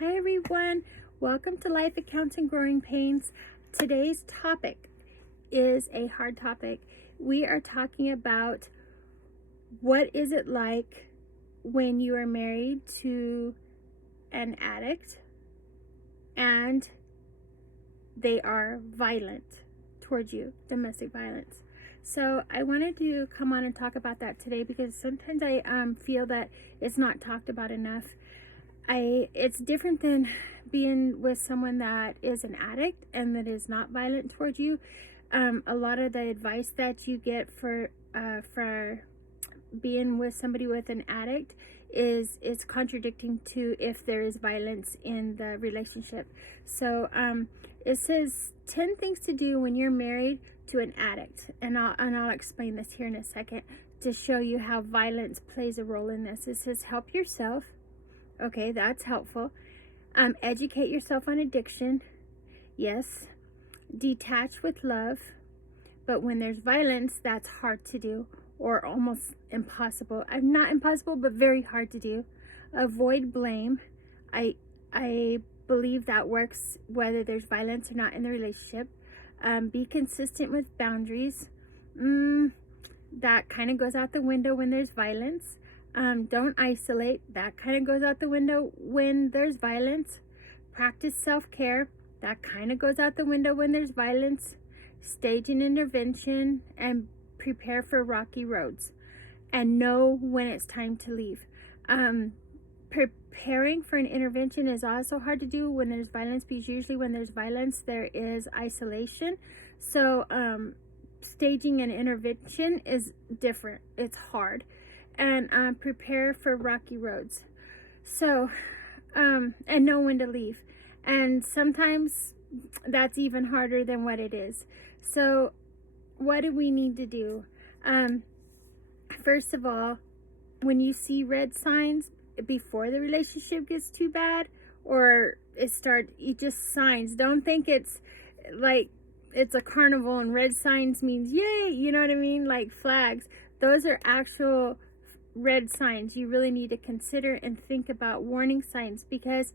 Hi everyone, welcome to Life Accounts and Growing Pains. Today's topic is a hard topic. We are talking about what is it like when you are married to an addict and they are violent towards you, domestic violence. So I wanted to come on and talk about that today because sometimes I feel that it's not talked about enough. It's different than being with someone that is an addict and that is not violent towards you. A lot of the advice that you get for being with somebody with an addict is contradicting to if there is violence in the relationship. So it says 10 things to do when you're married to an addict, and I'll explain this here in a second to show you how violence plays a role in this. It says help yourself. Okay, that's helpful. Educate yourself on addiction. Yes. Detach with love. But when there's violence, that's hard to do or almost impossible. Not impossible, but very hard to do. Avoid blame. I believe that works whether there's violence or not in the relationship. Be consistent with boundaries. That kind of goes out the window when there's violence. Don't isolate. That kind of goes out the window when there's violence. Practice self-care. That kind of goes out the window when there's violence. Stage an intervention and prepare for rocky roads. And know when it's time to leave. Preparing for an intervention is also hard to do when there's violence, because usually when there's violence, there is isolation. So staging an intervention is different. It's hard. And prepare for rocky roads. So, and know when to leave. And sometimes that's even harder than what it is. So, what do we need to do? First of all, when you see red signs before the relationship gets too bad, or just signs. Don't think it's like it's a carnival and red signs means yay, you know what I mean? Like flags. Those are actual red signs you really need to consider and think about, warning signs, because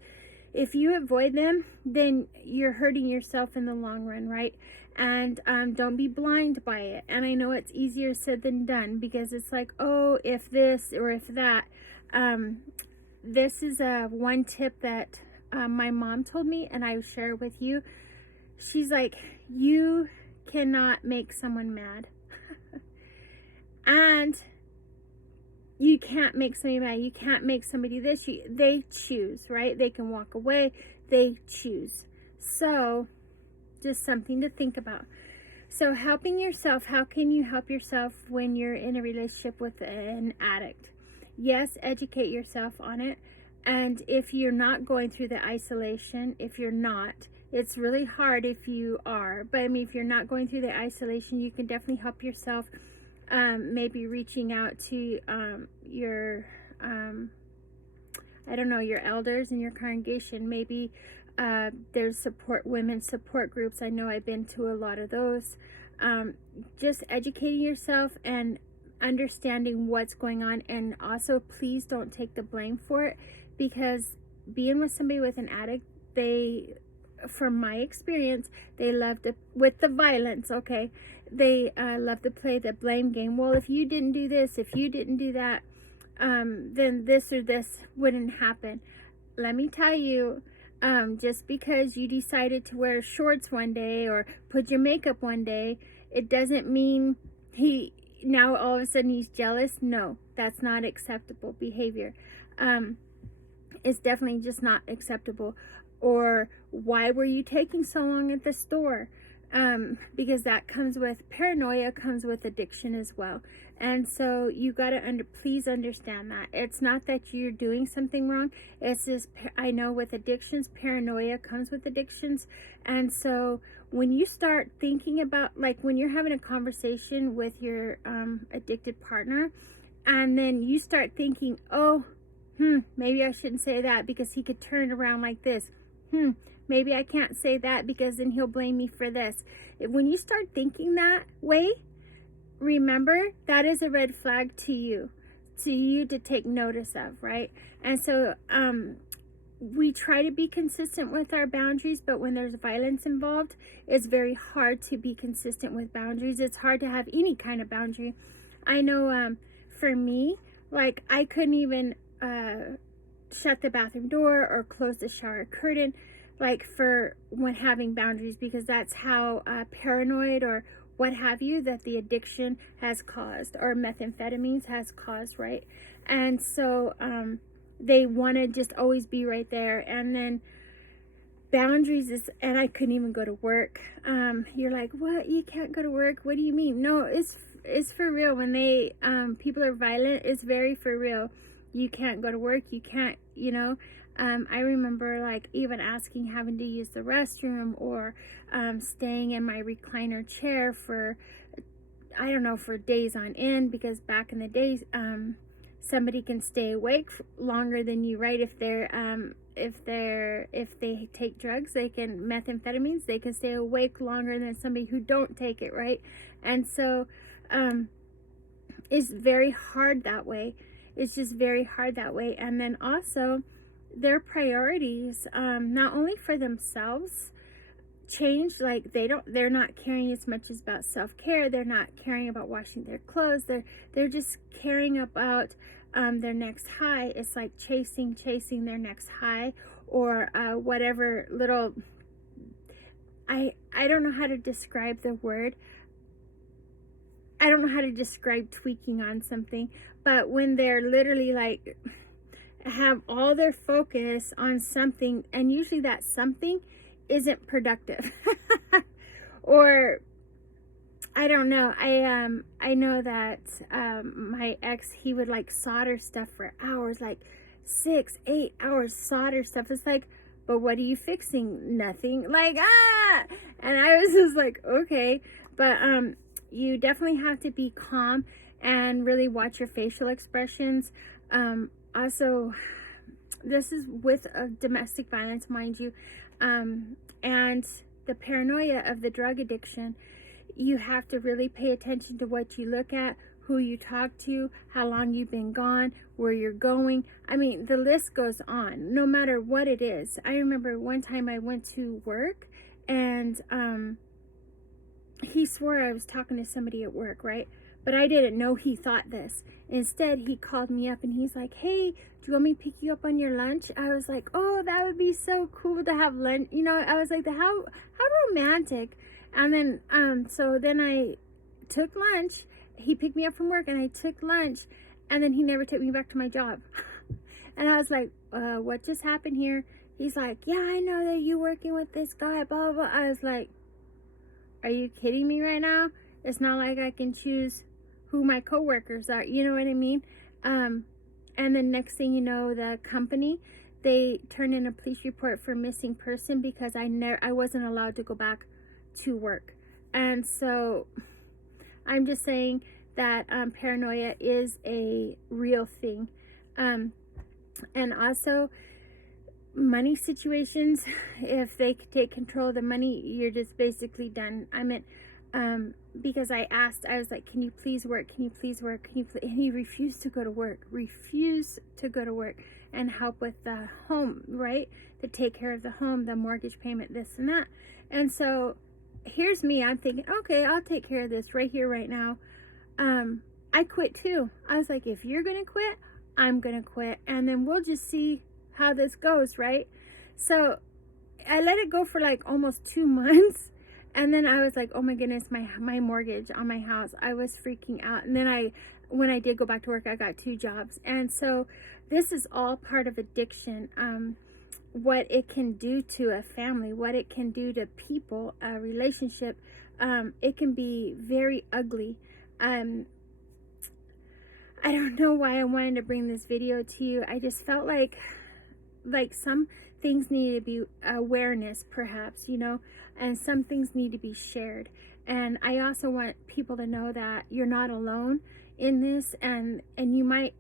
if you avoid them, then you're hurting yourself in the long run, right? And don't be blind by it. And I know it's easier said than done, because it's like, oh, if this or if that. This is one tip that my mom told me, and I share with you. She's like, you cannot make someone mad. And you can't make somebody mad. You can't make somebody this. They choose, right? They can walk away. They choose. So, just something to think about. So, helping yourself. How can you help yourself when you're in a relationship with an addict? Yes, educate yourself on it. And if you're not going through the isolation, if you're not, it's really hard if you are. But I mean, if you're not going through the isolation, you can definitely help yourself. Maybe reaching out to your your elders in your congregation. Maybe there's women's support groups. I know I've been to a lot of those. Just educating yourself and understanding what's going on, and also please don't take the blame for it, because being with somebody with an addict, from my experience, they love to, with the violence, okay, they love to play the blame game. Well, if you didn't do this, if you didn't do that, then this or this wouldn't happen. Let me tell you, just because you decided to wear shorts one day or put your makeup one day, it doesn't mean now all of a sudden he's jealous. No, that's not acceptable behavior. It's definitely just not acceptable. Or why were you taking so long at the store? Because that comes with paranoia, comes with addiction as well. And so you got to please understand that it's not that you're doing something wrong. It's just, I know with addictions, paranoia comes with addictions. And so when you start thinking about, like when you're having a conversation with your addicted partner, and then you start thinking, oh, maybe I shouldn't say that because he could turn around like this. Maybe I can't say that because then he'll blame me for this. When you start thinking that way, remember that is a red flag to you to take notice of, right? And so we try to be consistent with our boundaries, but when there's violence involved, it's very hard to be consistent with boundaries. It's hard to have any kind of boundary. I know for me, like, I couldn't even shut the bathroom door or close the shower curtain, like, for when having boundaries, because that's how paranoid or what have you that the addiction has caused, or methamphetamines has caused, right? And so they want to just always be right there. And then boundaries is, and I couldn't even go to work. You're like, what? You can't go to work? What do you mean? No, it's for real. When they people are violent, it's very for real. You can't go to work. You can't, you know. I remember, like, even asking having to use the restroom, or staying in my recliner chair for, I don't know, for days on end, because back in the days, somebody can stay awake longer than you, right? If they take drugs, methamphetamines, they can stay awake longer than somebody who don't take it, right? And so it's very hard that way. It's just very hard that way. And then also their priorities, not only for themselves, changed. Like, they're not caring as much as about self-care. They're not caring about washing their clothes. They're just caring about their next high. It's like chasing their next high, or whatever little, I don't know how to describe the word. I don't know how to describe tweaking on something, but when they're literally like have all their focus on something, and usually that something isn't productive. Or I don't know. I know that my ex, he would like solder stuff for hours, like 6-8 hours solder stuff. It's like, but what are you fixing? Nothing. Like, and I was just like, okay. But you definitely have to be calm and really watch your facial expressions. Also, this is with domestic violence, mind you, and the paranoia of the drug addiction. You have to really pay attention to what you look at, who you talk to, how long you've been gone, where you're going. I mean, the list goes on, no matter what it is. I remember one time I went to work, and he swore I was talking to somebody at work, right? But I didn't know he thought this. Instead, he called me up and he's like, hey, do you want me to pick you up on your lunch? I was like, oh, that would be so cool to have lunch. You know, I was like, how romantic. And then, so then I took lunch. He picked me up from work and I took lunch, and then he never took me back to my job. And I was like, what just happened here? He's like, yeah, I know that you're working with this guy, blah, blah, blah. I was like, are you kidding me right now? It's not like I can choose who my coworkers are, you know what I mean? And then next thing you know, the company, they turned in a police report for missing person because I wasn't allowed to go back to work. And so I'm just saying that paranoia is a real thing. And also money situations, if they take control of the money, you're just basically done. I mean, because I was like, can you please work? Can you please work? And he refused to go to work, and help with the home, right? To take care of the home, the mortgage payment, this and that. And so here's me, I'm thinking, okay, I'll take care of this right here, right now. I quit too. I was like, if you're going to quit, I'm going to quit. And then we'll just see how this goes, right? So I let it go for like almost 2 months. And then I was like, oh my goodness, my mortgage on my house. I was freaking out. And then when I did go back to work, I got 2 jobs. And so this is all part of addiction. What it can do to a family, what it can do to people, a relationship. It can be very ugly. I don't know why I wanted to bring this video to you. I just felt like some things need to be awareness, perhaps, you know, and some things need to be shared. And I also want people to know that you're not alone in this, and you might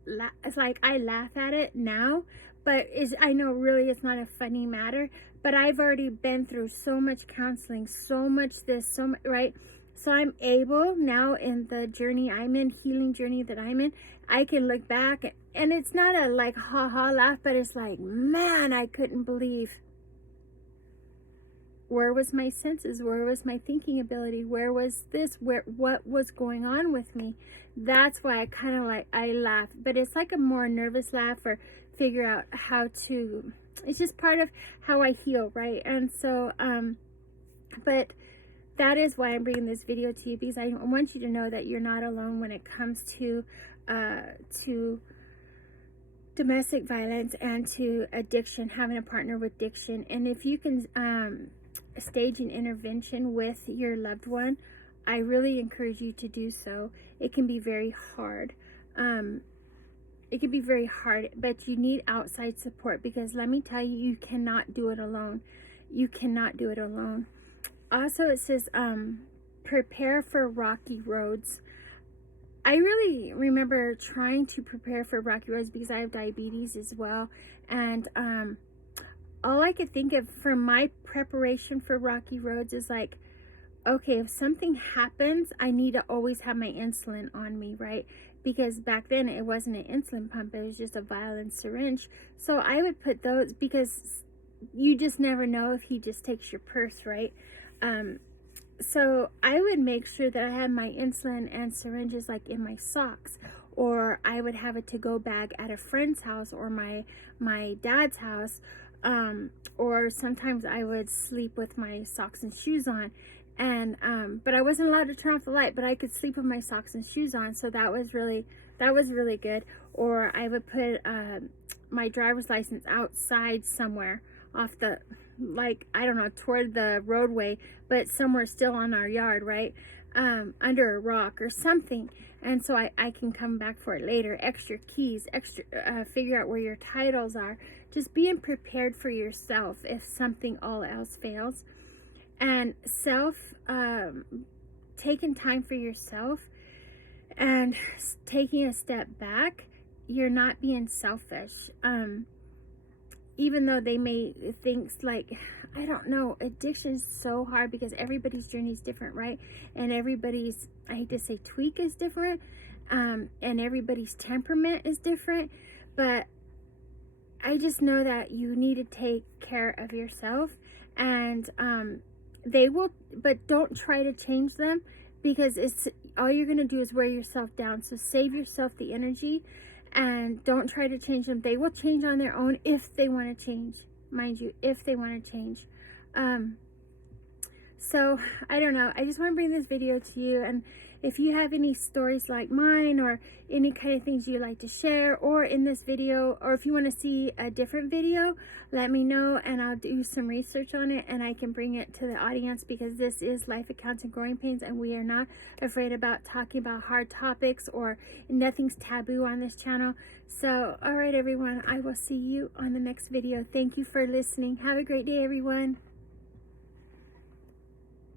it's like I laugh at it now, but I know really it's not a funny matter, but I've already been through so much counseling, so much this, so much, right? So I'm able now in the journey I'm in, healing journey that I'm in, I can look back and it's not a like ha ha laugh, but it's like, man, I couldn't believe. Where was my senses? Where was my thinking ability? Where was this? What was going on with me? That's why I kind of like, I laugh, but it's like a more nervous laugh, or figure out how to, it's just part of how I heal, right? And so, but that is why I'm bringing this video to you, because I want you to know that you're not alone when it comes to domestic violence and to addiction, having a partner with addiction. And if you can stage an intervention with your loved one, I really encourage you to do so. It can be very hard. It can be very hard, but you need outside support, because let me tell you, you cannot do it alone. You cannot do it alone. Also, it says, prepare for rocky roads. I really remember trying to prepare for rocky roads because I have diabetes as well. And all I could think of for my preparation for rocky roads is like, okay, if something happens, I need to always have my insulin on me, right? Because back then it wasn't an insulin pump, it was just a vial and syringe. So I would put those, because you just never know if he just takes your purse, right? So I would make sure that I had my insulin and syringes like in my socks, or I would have a to-go bag at a friend's house or my dad's house, or sometimes I would sleep with my socks and shoes on. And but I wasn't allowed to turn off the light, but I could sleep with my socks and shoes on, so that was really good. Or I would put my driver's license outside somewhere, off the, like, I don't know, toward the roadway, but somewhere still on our yard, right? Under a rock or something. And so I can come back for it later. Extra keys, figure out where your titles are. Just being prepared for yourself if something all else fails. And taking time for yourself and taking a step back, you're not being selfish. Even though they may think like, I don't know, addiction is so hard because everybody's journey is different, right? And everybody's, I hate to say tweak is different, and everybody's temperament is different. But I just know that you need to take care of yourself, and they will, but don't try to change them, because it's all you're going to do is wear yourself down. So save yourself the energy and don't try to change them. They will change on their own if they want to change, mind you, if they want to change. So I don't know, I just want to bring this video to you, and if you have any stories like mine, or any kind of things you'd like to share, or in this video, or if you want to see a different video, let me know and I'll do some research on it and I can bring it to the audience, because this is Life Accounts and Growing Pains, and we are not afraid about talking about hard topics, or nothing's taboo on this channel. So all right everyone, I will see you on the next video. Thank you for listening. Have a great day everyone.